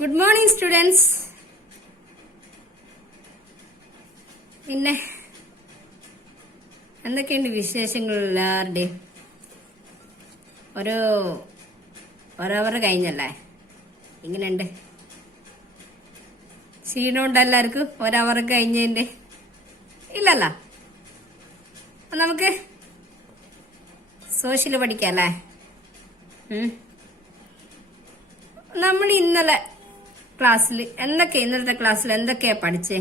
Good morning students. പിന്നെ എന്തൊക്കെയുണ്ട് വിശേഷങ്ങൾ എല്ലാവരുടെയും? ഒരു ഒരവർ കഴിഞ്ഞല്ലേ? ഇങ്ങനെയുണ്ട് ക്ഷീണമുണ്ട് എല്ലാവർക്കും ഒരവർ കഴിഞ്ഞതിന്റെ? ഇല്ലല്ലോ. നമുക്ക് സോഷ്യൽ പഠിക്കാം അല്ലേ? നമ്മൾ ഇന്നലത്തെ ക്ലാസ്സിൽ എന്തൊക്കെയാ പഠിച്ചേ?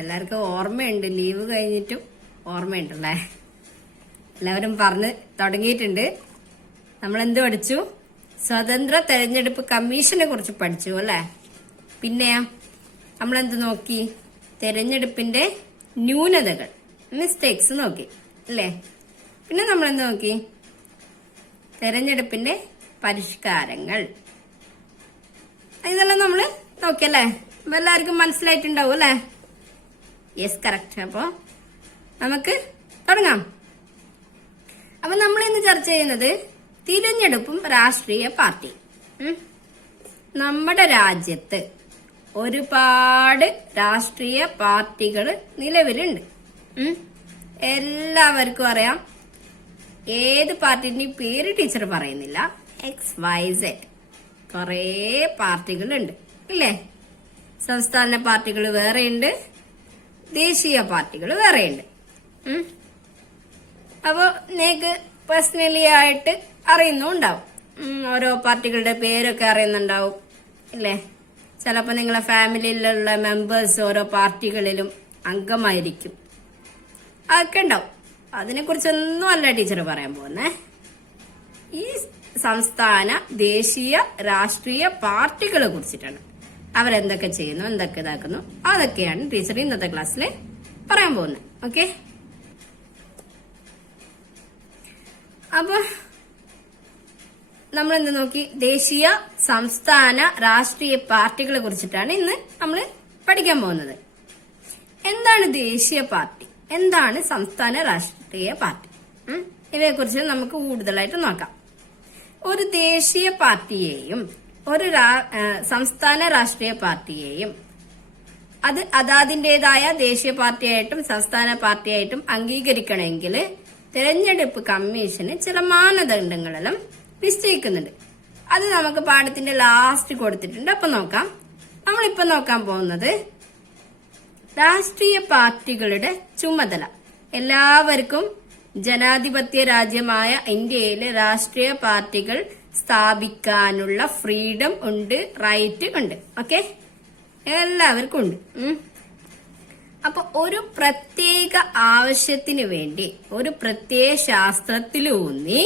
എല്ലാവർക്കും ഓർമ്മയുണ്ട്, ലീവ് കഴിഞ്ഞിട്ടും ഓർമ്മയുണ്ടല്ലേ? എല്ലാവരും പറഞ്ഞ് തുടങ്ങിയിട്ടുണ്ട്. നമ്മൾ എന്ത് പഠിച്ചു? സ്വതന്ത്ര തെരഞ്ഞെടുപ്പ് കമ്മീഷനെ കുറിച്ച് പഠിച്ചു അല്ലേ? പിന്നെയാ നമ്മളെന്ത് നോക്കി? തെരഞ്ഞെടുപ്പിന്റെ ന്യൂനതകൾ, മിസ്റ്റേക്സ് നോക്കി അല്ലേ? പിന്നെ നമ്മളെന്ത് നോക്കി? തെരഞ്ഞെടുപ്പിന്റെ പരിഷ്കാരങ്ങൾ. ഇതെല്ലാം നമ്മൾ നോക്കിയല്ലേ? എല്ലാവർക്കും മനസ്സിലായിട്ടുണ്ടാവും അല്ലേ? Yes, correct. അപ്പോ നമുക്ക് തുടങ്ങാം. അപ്പൊ നമ്മൾ ഇന്ന് ചർച്ച ചെയ്യുന്നത് തിരഞ്ഞെടുപ്പും രാഷ്ട്രീയ പാർട്ടി. നമ്മുടെ രാജ്യത്ത് ഒരുപാട് രാഷ്ട്രീയ പാർട്ടികൾ നിലവിലുണ്ട്. എല്ലാവർക്കും അറിയാം. ഏത് പാർട്ടിന്റെയും പേര് ടീച്ചർ പറയുന്നില്ല. XYZ കുറേ പാർട്ടികളുണ്ട് ഇല്ലേ? സംസ്ഥാന പാർട്ടികൾ വേറെയുണ്ട്, ദേശീയ പാർട്ടികൾ വേറെയുണ്ട്. അപ്പോ നിങ്ങൾക്ക് പേഴ്സണലി ആയിട്ട് അറിയുന്നുണ്ടാവും. ഓരോ പാർട്ടികളുടെ പേരൊക്കെ അറിയുന്നുണ്ടാവും ഇല്ലേ? ചിലപ്പോൾ നിങ്ങളെ ഫാമിലിയിലുള്ള മെമ്പേഴ്സ് ഓരോ പാർട്ടികളിലും അംഗമായിരിക്കും. അതൊക്കെ ഉണ്ടാവും. അതിനെ കുറിച്ചൊന്നും അല്ല ടീച്ചർ പറയാൻ പോകുന്നേ. ഈ സംസ്ഥാന ദേശീയ രാഷ്ട്രീയ പാർട്ടികളെ കുറിച്ചിട്ടാണ്. അവരെന്തൊക്കെ ചെയ്യുന്നു, എന്തൊക്കെ ഇതാക്കുന്നു, അതൊക്കെയാണ് ടീച്ചർ ഇന്നത്തെ ക്ലാസ്സിൽ പറയാൻ പോകുന്നത്. ഓക്കെ? അപ്പൊ നമ്മൾ എന്ത് നോക്കി? ദേശീയ സംസ്ഥാന രാഷ്ട്രീയ പാർട്ടികളെ കുറിച്ചിട്ടാണ് ഇന്ന് നമ്മൾ പഠിക്കാൻ പോകുന്നത്. എന്താണ് ദേശീയ പാർട്ടി, എന്താണ് സംസ്ഥാന രാഷ്ട്രീയ പാർട്ടി, ഇവയെ കുറിച്ച് നമുക്ക് കൂടുതലായിട്ട് നോക്കാം. ഒരു ദേശീയ പാർട്ടിയെയും ഒരു സംസ്ഥാന രാഷ്ട്രീയ പാർട്ടിയെയും അതാതിന്റേതായ ദേശീയ പാർട്ടിയായിട്ടും സംസ്ഥാന പാർട്ടിയായിട്ടും അംഗീകരിക്കണമെങ്കിൽ തെരഞ്ഞെടുപ്പ് കമ്മീഷന് ചില മാനദണ്ഡങ്ങളെല്ലാം നിശ്ചയിക്കുന്നുണ്ട്. അത് നമുക്ക് പാഠത്തിന്റെ ലാസ്റ്റ് കൊടുത്തിട്ടുണ്ട്. അപ്പൊ നോക്കാം. നമ്മളിപ്പോ നോക്കാൻ പോകുന്നത് രാഷ്ട്രീയ പാർട്ടികളുടെ ചുമതല. എല്ലാവർക്കും ജനാധിപത്യ രാജ്യമായ ഇന്ത്യയിലെ രാഷ്ട്രീയ പാർട്ടികൾ സ്ഥാപിക്കാനുള്ള ഫ്രീഡം ഉണ്ട്, റൈറ്റ് ഉണ്ട്. ഓക്കെ? എല്ലാവർക്കും ഉണ്ട്. അപ്പൊ ഒരു പ്രത്യേക ആവശ്യത്തിന് വേണ്ടി ഒരു പ്രത്യേക ശാസ്ത്രത്തിലൂന്നി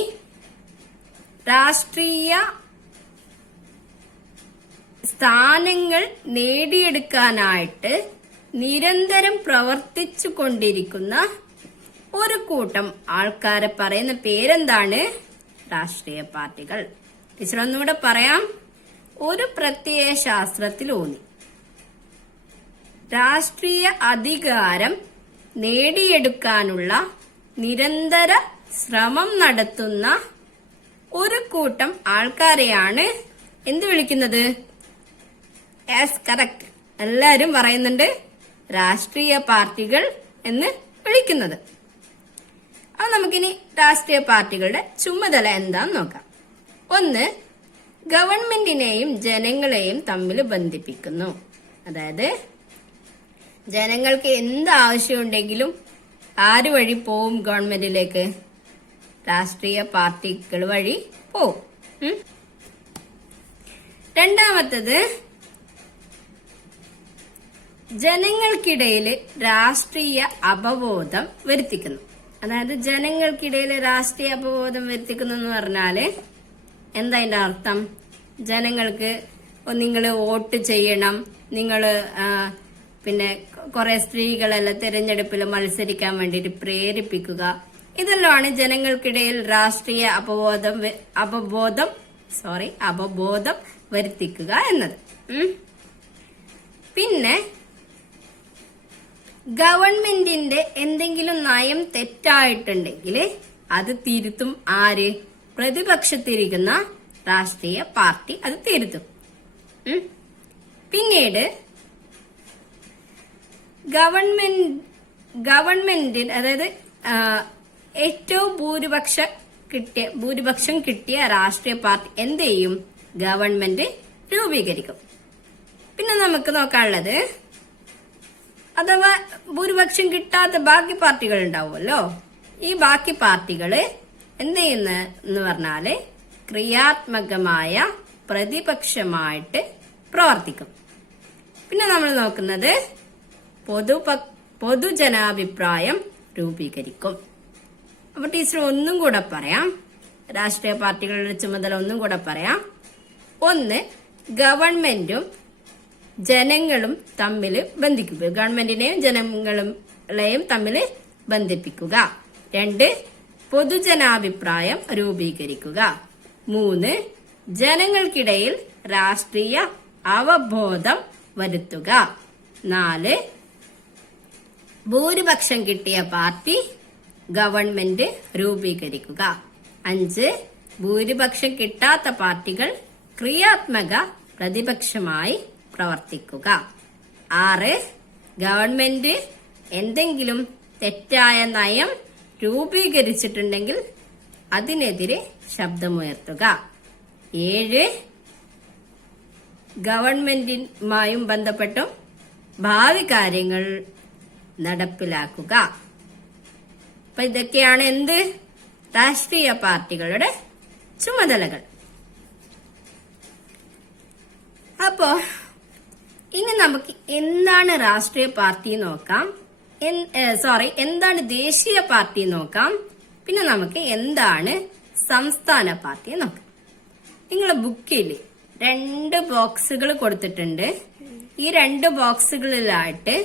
രാഷ്ട്രീയ സ്ഥാനങ്ങൾ നേടിയെടുക്കാനായിട്ട് നിരന്തരം പ്രവർത്തിച്ചു കൊണ്ടിരിക്കുന്ന ഒരു കൂട്ടം ആൾക്കാരെ പറയുന്ന പേരെന്താണ്? രാഷ്ട്രീയ പാർട്ടികൾ. ടീച്ചർ ഒന്നുകൂടെ പറയാം. ഒരു പ്രത്യേക ശാസ്ത്രത്തിലൂന്നി രാഷ്ട്രീയ അധികാരം നേടിയെടുക്കാനുള്ള നിരന്തര ശ്രമം നടത്തുന്ന ഒരു കൂട്ടം ആൾക്കാരെയാണ് എന്ത് വിളിക്കുന്നത്? Yes, correct. എല്ലാരും പറയുന്നുണ്ട് രാഷ്ട്രീയ പാർട്ടികൾ എന്ന് വിളിക്കുന്നത്. അത് നമുക്കിനി രാഷ്ട്രീയ പാർട്ടികളുടെ ചുമതല എന്താന്ന് നോക്കാം. ഒന്ന്, ഗവൺമെന്റിനെയും ജനങ്ങളെയും തമ്മിൽ ബന്ധിപ്പിക്കുന്നു. അതായത് ജനങ്ങൾക്ക് എന്ത് ആവശ്യമുണ്ടെങ്കിലും ആര് വഴി പോവും? ഗവൺമെന്റിലേക്ക് രാഷ്ട്രീയ പാർട്ടികൾ വഴി പോവും. രണ്ടാമത്തത്, ജനങ്ങൾക്കിടയിൽ രാഷ്ട്രീയ അവബോധം വരുത്തിക്കുന്നു. അതായത് ജനങ്ങൾക്കിടയിൽ രാഷ്ട്രീയ അവബോധം വരുത്തിക്കുന്നു എന്ന് പറഞ്ഞാല് എന്താ അതിന്റെ അർത്ഥം? ജനങ്ങൾക്ക് നിങ്ങൾ വോട്ട് ചെയ്യണം, നിങ്ങള് പിന്നെ കുറെ സ്ത്രീകളെല്ലാം തിരഞ്ഞെടുപ്പിൽ മത്സരിക്കാൻ വേണ്ടിയിട്ട് പ്രേരിപ്പിക്കുക. ഇതെല്ലാമാണ് ജനങ്ങൾക്കിടയിൽ രാഷ്ട്രീയ അവബോധം വരുത്തിക്കുക എന്നത്. പിന്നെ ഗവൺമെന്റിന്റെ എന്തെങ്കിലും നയം തെറ്റായിട്ടുണ്ടെങ്കിൽ അത് തിരുത്തും ആര്? പ്രതിപക്ഷത്തിരിക്കുന്ന രാഷ്ട്രീയ പാർട്ടി അത് തിരുത്തും. പിന്നീട് ഗവൺമെന്റിന് അതായത് ഏറ്റവും ഭൂരിപക്ഷം കിട്ടിയ രാഷ്ട്രീയ പാർട്ടി എന്ത് ചെയ്യും? ഗവൺമെന്റ് രൂപീകരിക്കും. പിന്നെ നമുക്ക് നോക്കാനുള്ളത്, അഥവാ ഭൂരിപക്ഷം കിട്ടാത്ത ബാക്കി പാർട്ടികൾ ഉണ്ടാവുമല്ലോ, ഈ ബാക്കി പാർട്ടികള് എന്ത് ചെയ്യുന്ന പറഞ്ഞാല് ക്രിയാത്മകമായ പ്രതിപക്ഷമായിട്ട് പ്രവർത്തിക്കും. പിന്നെ നമ്മൾ നോക്കുന്നത് പൊതുജനാഭിപ്രായം രൂപീകരിക്കും. അപ്പൊ ടീച്ചർ ഒന്നും കൂടെ പറയാം, രാഷ്ട്രീയ പാർട്ടികളുടെ ചുമതല ഒന്നും കൂടെ പറയാം. ഒന്ന്, ഗവൺമെന്റും ജനങ്ങളും തമ്മിൽ ബന്ധിക്കുക, ഗവൺമെന്റിനെയും ജനങ്ങളെയും തമ്മിൽ ബന്ധിപ്പിക്കുക. 2, പൊതുജനാഭിപ്രായം രൂപീകരിക്കുക. 3, ജനങ്ങൾക്കിടയിൽ രാഷ്ട്രീയ അവബോധം വരുത്തുക. 4, ഭൂരിപക്ഷം കിട്ടിയ പാർട്ടി ഗവൺമെന്റ് രൂപീകരിക്കുക. 5, ഭൂരിപക്ഷം കിട്ടാത്ത പാർട്ടികൾ ക്രിയാത്മക പ്രതിപക്ഷമായി പ്രവർത്തിക്കുക. 6, ഗവൺമെന്റ് എന്തെങ്കിലും തെറ്റായ നയം രൂപീകരിച്ചിട്ടുണ്ടെങ്കിൽ അതിനെതിരെ ശബ്ദമുയർത്തുക. 7, ഗവൺമെന്റുമായും ബന്ധപ്പെട്ടും ഭാവി കാര്യങ്ങൾ നടപ്പിലാക്കുക. അപ്പൊ ഇതൊക്കെയാണ് എന്ത്? രാഷ്ട്രീയ പാർട്ടികളുടെ ചുമതലകൾ. അപ്പോ ഇനി നമുക്ക് എന്താണ് രാഷ്ട്രീയ പാർട്ടി നോക്കാം, എന്താണ് ദേശീയ പാർട്ടി നോക്കാം. പിന്നെ നമുക്ക് എന്താണ് സംസ്ഥാന പാർട്ടി നോക്കാം. നിങ്ങളെ ബുക്കിൽ 2 ബോക്സുകൾ കൊടുത്തിട്ടുണ്ട്. ഈ 2 ബോക്സുകളിലായിട്ട്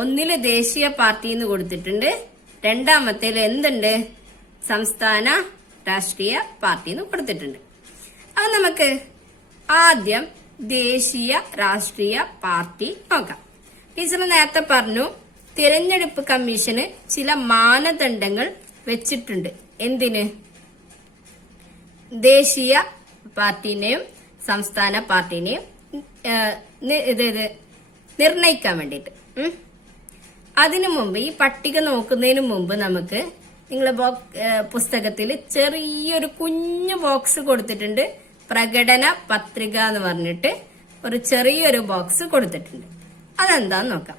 ഒന്നില് ദേശീയ പാർട്ടി എന്ന് കൊടുത്തിട്ടുണ്ട്, രണ്ടാമത്തേല് എന്തുണ്ട്? സംസ്ഥാന രാഷ്ട്രീയ പാർട്ടി എന്ന് കൊടുത്തിട്ടുണ്ട്. അത് നമുക്ക് ആദ്യം ദേശീയ രാഷ്ട്രീയ പാർട്ടി നോക്കാം. ടീച്ചർ നേരത്തെ പറഞ്ഞു, തിരഞ്ഞെടുപ്പ് കമ്മീഷന് ചില മാനദണ്ഡങ്ങൾ വെച്ചിട്ടുണ്ട്. എന്തിന്? ദേശീയ പാർട്ടിനെയും സംസ്ഥാന പാർട്ടിനെയും നിർണയിക്കാൻ വേണ്ടിയിട്ട്. അതിനു മുമ്പ്, ഈ പട്ടിക നോക്കുന്നതിന് മുമ്പ് നമുക്ക് നിങ്ങളെ പുസ്തകത്തിൽ ചെറിയൊരു കുഞ്ഞു ബോക്സ് കൊടുത്തിട്ടുണ്ട്. പ്രകടന പത്രിക എന്ന് പറഞ്ഞിട്ട് ഒരു ചെറിയൊരു ബോക്സ് കൊടുത്തിട്ടുണ്ട്. അതെന്താന്ന് നോക്കാം.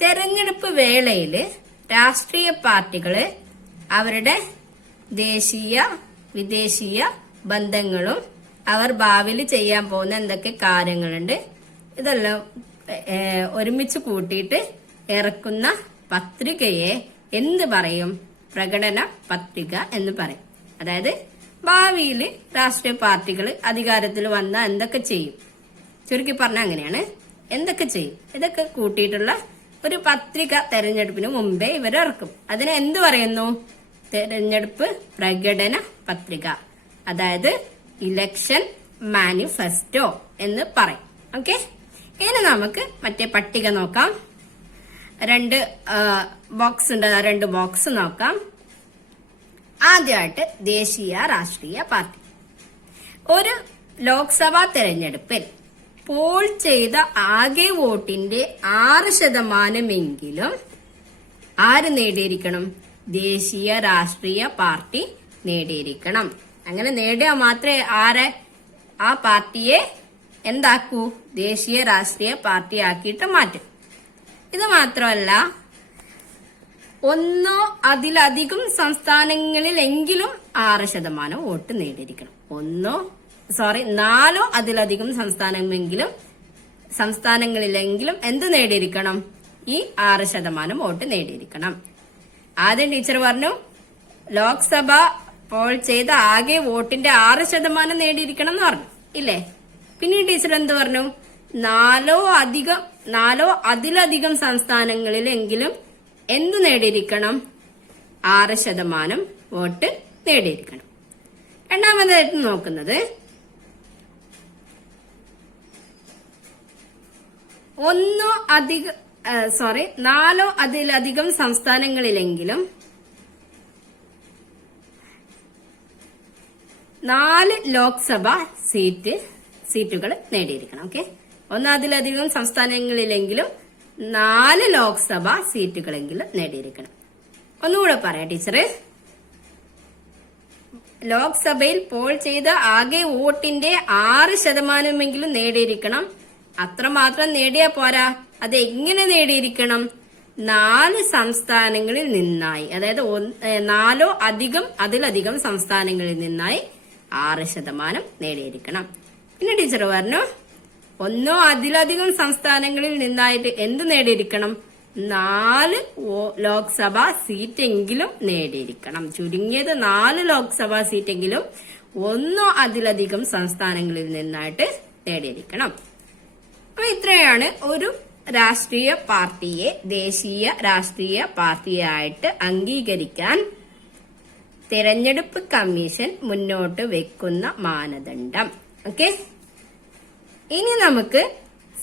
തെരഞ്ഞെടുപ്പ് വേളയില് രാഷ്ട്രീയ പാർട്ടികള് അവരുടെ ദേശീയ വിദേശീയ ബന്ധങ്ങളും അവർ ഭാവിയിൽ ചെയ്യാൻ പോകുന്ന എന്തൊക്കെ കാര്യങ്ങളുണ്ട് ഇതെല്ലാം ഒരുമിച്ച് കൂട്ടിയിട്ട് ഇറക്കുന്ന പത്രികയെ എന്ത് പറയും? പ്രകടന പത്രിക എന്ന് പറയും. അതായത് ഭാവിയിൽ രാഷ്ട്രീയ പാർട്ടികൾ അധികാരത്തിൽ വന്നാൽ എന്തൊക്കെ ചെയ്യും, ചുരുക്കി പറഞ്ഞാൽ അങ്ങനെയാണ്, എന്തൊക്കെ ചെയ്യും ഇതൊക്കെ കൂട്ടിയിട്ടുള്ള ഒരു പത്രിക തെരഞ്ഞെടുപ്പിന് മുമ്പേ ഇവർ ഇറക്കും. അതിനെ എന്ത് പറയുന്നു? തെരഞ്ഞെടുപ്പ് പ്രകടന പത്രിക, അതായത് ഇലക്ഷൻ മാനിഫെസ്റ്റോ എന്ന് പറയും. ഓക്കെ, ഇനി നമുക്ക് മറ്റേ പട്ടിക നോക്കാം. 2 ബോക്സ് ഉണ്ട്, 2 ബോക്സ് നോക്കാം. ആദ്യമായിട്ട് ദേശീയ രാഷ്ട്രീയ പാർട്ടി. ഒരു ലോക്സഭാ തെരഞ്ഞെടുപ്പിൽ പോൾ ചെയ്ത ആകെ വോട്ടിന്റെ 6% ആര് നേടിയിരിക്കണം? ദേശീയ രാഷ്ട്രീയ പാർട്ടി നേടിയിരിക്കണം. അങ്ങനെ നേടിയാൽ മാത്രമേ ആ പാർട്ടിയെ എന്താക്കൂ? ദേശീയ രാഷ്ട്രീയ പാർട്ടി ആക്കിയിട്ട് മാറ്റും. ഇത് മാത്രമല്ല, 1 അതിലധികം സംസ്ഥാനങ്ങളിലെങ്കിലും 6% വോട്ട് നേടിയിരിക്കണം. 4 അതിലധികം സംസ്ഥാനങ്ങളിലെങ്കിലും എന്ത് നേടിയിരിക്കണം? ഈ 6% വോട്ട് നേടിയിരിക്കണം. ആദ്യം ടീച്ചർ പറഞ്ഞു ലോക്സഭ പോൾ ചെയ്ത ആകെ വോട്ടിന്റെ 6% നേടിയിരിക്കണം എന്ന് പറഞ്ഞു ഇല്ലേ? പിന്നെ ടീച്ചർ എന്ത് പറഞ്ഞു? 4 അതിലധികം സംസ്ഥാനങ്ങളിലെങ്കിലും എന്ത് നേടിയിരിക്കണം? 6% വോട്ട് നേടിയിരിക്കണം. രണ്ടാമതായിട്ട് നോക്കുന്നത് 4 അതിലധികം സംസ്ഥാനങ്ങളിലെങ്കിലും 4 ലോക്സഭാ സീറ്റുകൾ നേടിയിരിക്കണം. ഓക്കെ, ഒന്നതിലധികം സംസ്ഥാനങ്ങളിലെങ്കിലും 4 ലോക്സഭാ സീറ്റുകളെങ്കിലും നേടിയിരിക്കണം. ഒന്നുകൂടെ പറയാം ടീച്ചറ്. ലോക്സഭയിൽ പോൾ ചെയ്ത ആകെ വോട്ടിന്റെ 6% നേടിയിരിക്കണം. അത്രമാത്രം നേടിയാ പോരാ, അത് എങ്ങനെ നേടിയിരിക്കണം? 4 സംസ്ഥാനങ്ങളിൽ നിന്നായി, അതായത് 4 അതിലധികം സംസ്ഥാനങ്ങളിൽ നിന്നായി 6% നേടിയിരിക്കണം. പിന്നെ ടീച്ചർ പറഞ്ഞു, 1 അതിലധികം സംസ്ഥാനങ്ങളിൽ നിന്നായിട്ട് എന്ത് നേടിയിരിക്കണം? 4 ലോക്സഭാ സീറ്റെങ്കിലും നേടിയിരിക്കണം. ചുരുങ്ങിയത് 4 ലോക്സഭാ സീറ്റെങ്കിലും 1 അതിലധികം സംസ്ഥാനങ്ങളിൽ നിന്നായിട്ട് നേടിയിരിക്കണം. അപ്പൊ ഇത്രയാണ് ഒരു രാഷ്ട്രീയ പാർട്ടിയെ ദേശീയ രാഷ്ട്രീയ പാർട്ടിയായിട്ട് അംഗീകരിക്കാൻ തെരഞ്ഞെടുപ്പ് കമ്മീഷൻ മുന്നോട്ട് വെക്കുന്ന മാനദണ്ഡം. ഓക്കെ, ഇനി നമുക്ക്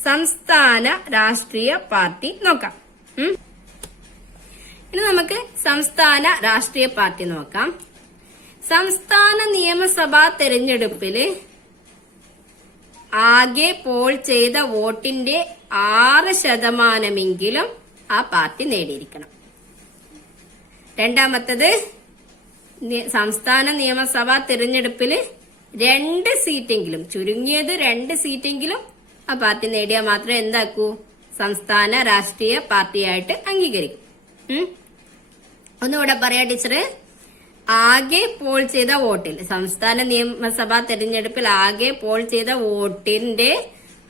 സംസ്ഥാന രാഷ്ട്രീയ പാർട്ടി നോക്കാം. ഇനി നമുക്ക് സംസ്ഥാന രാഷ്ട്രീയ പാർട്ടി നോക്കാം. സംസ്ഥാന നിയമസഭാ തെരഞ്ഞെടുപ്പില് ആകെ പോൾ ചെയ്ത വോട്ടിന്റെ 6% ആ പാർട്ടി നേടിയിരിക്കണം. രണ്ടാമത്തത്, സംസ്ഥാന നിയമസഭാ തെരഞ്ഞെടുപ്പില് 2 സീറ്റെങ്കിലും, ചുരുങ്ങിയത് 2 സീറ്റെങ്കിലും ആ പാർട്ടി നേടിയാൽ മാത്രമേ എന്താക്കൂ? സംസ്ഥാന രാഷ്ട്രീയ പാർട്ടിയായിട്ട് അംഗീകരിക്കും. ഒന്നുകൂടെ പറയാ ടീച്ചറ്. ആകെ പോൾ ചെയ്ത വോട്ടിൽ, സംസ്ഥാന നിയമസഭാ തെരഞ്ഞെടുപ്പിൽ ആകെ പോൾ ചെയ്ത വോട്ടിന്റെ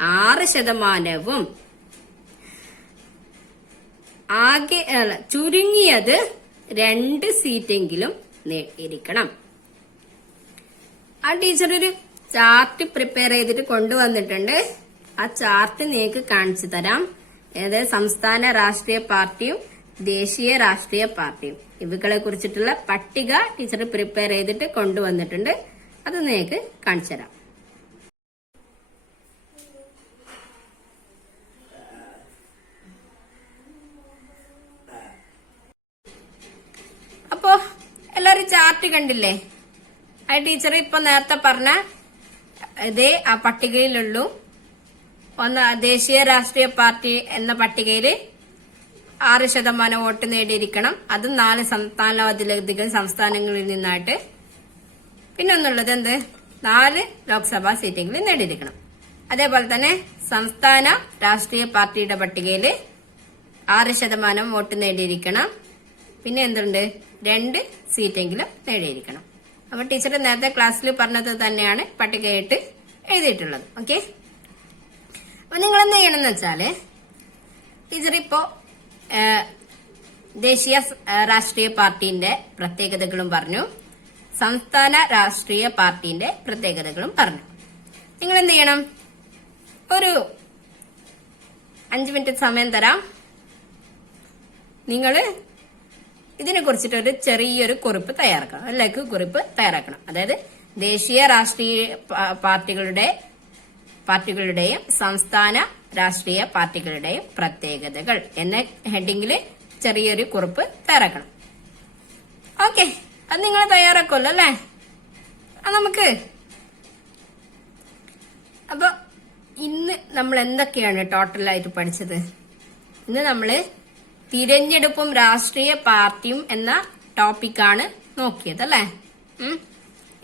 6%, ചുരുങ്ങിയത് 2 സീറ്റെങ്കിലും നേടിയിരിക്കണം. ആ ടീച്ചർ ഒരു ചാർട്ട് പ്രിപ്പയർ ചെയ്തിട്ട് കൊണ്ടുവന്നിട്ടുണ്ട്. ആ ചാർട്ട് നിങ്ങൾക്ക് കാണിച്ചു തരാം. അതായത് സംസ്ഥാന രാഷ്ട്രീയ പാർട്ടിയും ദേശീയ രാഷ്ട്രീയ പാർട്ടിയും ഇവകളെ കുറിച്ചിട്ടുള്ള പട്ടിക ടീച്ചർ പ്രിപ്പയർ ചെയ്തിട്ട് കൊണ്ടുവന്നിട്ടുണ്ട്. അത് നിങ്ങൾക്ക് കാണിച്ചു തരാം. അപ്പോ എല്ലാരും ചാർട്ട് കണ്ടില്ലേ? ആ ടീച്ചർ ഇപ്പൊ നേരത്തെ പറഞ്ഞ ഇതേ ആ പട്ടികയിലുള്ളൂ. ഒന്ന് ദേശീയ രാഷ്ട്രീയ പാർട്ടി എന്ന പട്ടികയില് 6% വോട്ട് നേടിയിരിക്കണം. അതും 4 സംസ്ഥാനത്തിലധികം സംസ്ഥാനങ്ങളിൽ നിന്നായിട്ട്. പിന്നെ ഒന്നുള്ളത് എന്ത്? 4 ലോക്സഭാ സീറ്റെങ്കിലും നേടിയിരിക്കണം. അതേപോലെ തന്നെ സംസ്ഥാന രാഷ്ട്രീയ പാർട്ടിയുടെ പട്ടികയില് 6% വോട്ട് നേടിയിരിക്കണം. പിന്നെ എന്തുണ്ട്? 2 സീറ്റെങ്കിലും നേടിയിരിക്കണം. അപ്പൊ ടീച്ചർ നേരത്തെ ക്ലാസ്സിൽ പറഞ്ഞത് തന്നെയാണ് പട്ടികയായിട്ട് എഴുതിയിട്ടുള്ളത്. ഓക്കെ, അപ്പൊ നിങ്ങൾ എന്ത് ചെയ്യണമെന്ന് വെച്ചാല്, ടീച്ചർ ഇപ്പോ ദേശീയ രാഷ്ട്രീയ പാർട്ടിന്റെ പ്രത്യേകതകളും പറഞ്ഞു, സംസ്ഥാന രാഷ്ട്രീയ പാർട്ടിന്റെ പ്രത്യേകതകളും പറഞ്ഞു. നിങ്ങൾ എന്ത് ചെയ്യണം? ഒരു 5 മിനിറ്റ് സമയം തരാം. നിങ്ങൾ ഇതിനെ കുറിച്ചിട്ടൊരു ചെറിയൊരു കുറിപ്പ് തയ്യാറാക്കണം. അല്ലെങ്കിൽ കുറിപ്പ് തയ്യാറാക്കണം. അതായത് ദേശീയ രാഷ്ട്രീയ പാർട്ടികളുടെയും സംസ്ഥാന രാഷ്ട്രീയ പാർട്ടികളുടെയും പ്രത്യേകതകൾ എന്ന ഹെഡിങ്ങില് ചെറിയൊരു കുറിപ്പ് തയ്യാറാക്കണം. ഓക്കെ, അത് നിങ്ങൾ തയ്യാറാക്കുമല്ലോ അല്ലേ? നമുക്ക് അപ്പൊ ഇന്ന് നമ്മൾ എന്തൊക്കെയാണ് ടോട്ടലായിട്ട് പഠിച്ചത്? ഇന്ന് നമ്മള് തിരഞ്ഞെടുപ്പും രാഷ്ട്രീയ പാർട്ടിയും എന്ന ടോപ്പിക്കാണ് നോക്കിയത് അല്ലേ?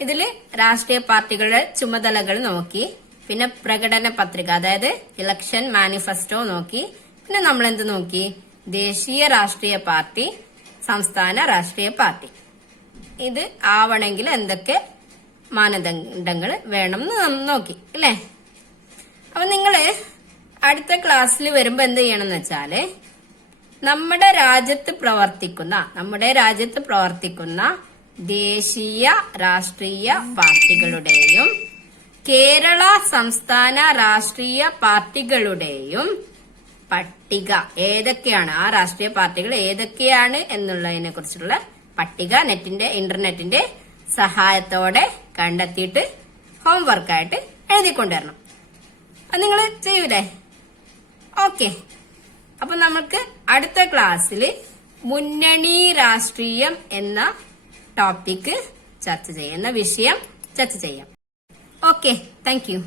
ഇതില് രാഷ്ട്രീയ പാർട്ടികളുടെ ചുമതലകൾ നോക്കി, പിന്നെ പ്രകടന പത്രിക അതായത് ഇലക്ഷൻ മാനിഫെസ്റ്റോ നോക്കി. പിന്നെ നമ്മൾ എന്ത് നോക്കി? ദേശീയ രാഷ്ട്രീയ പാർട്ടി, സംസ്ഥാന രാഷ്ട്രീയ പാർട്ടി. ഇത് ആവണമെങ്കിൽ എന്തൊക്കെ മാനദണ്ഡങ്ങൾ വേണം എന്ന് നോക്കി അല്ലേ? അപ്പൊ നിങ്ങള് അടുത്ത ക്ലാസ്സിൽ വരുമ്പോ എന്ത് ചെയ്യണമെന്ന് വെച്ചാല്, നമ്മുടെ രാജ്യത്ത് പ്രവർത്തിക്കുന്ന ദേശീയ രാഷ്ട്രീയ പാർട്ടികളുടെയും കേരള സംസ്ഥാന രാഷ്ട്രീയ പാർട്ടികളുടെയും പട്ടിക ഏതൊക്കെയാണ്, ആ രാഷ്ട്രീയ പാർട്ടികൾ ഏതൊക്കെയാണ് എന്നുള്ളതിനെ കുറിച്ചുള്ള പട്ടിക ഇന്റർനെറ്റിന്റെ സഹായത്തോടെ കണ്ടെത്തിയിട്ട് ഹോംവർക്കായിട്ട് എഴുതിക്കൊണ്ടുവരണം. അത് നിങ്ങൾ ചെയ്യൂലേ? ഓക്കെ, അപ്പൊ നമുക്ക് അടുത്ത ക്ലാസ്സിൽ മുന്നണി രാഷ്ട്രീയം എന്ന ടോപ്പിക് വിഷയം ചർച്ച ചെയ്യാം. Okay, thank you.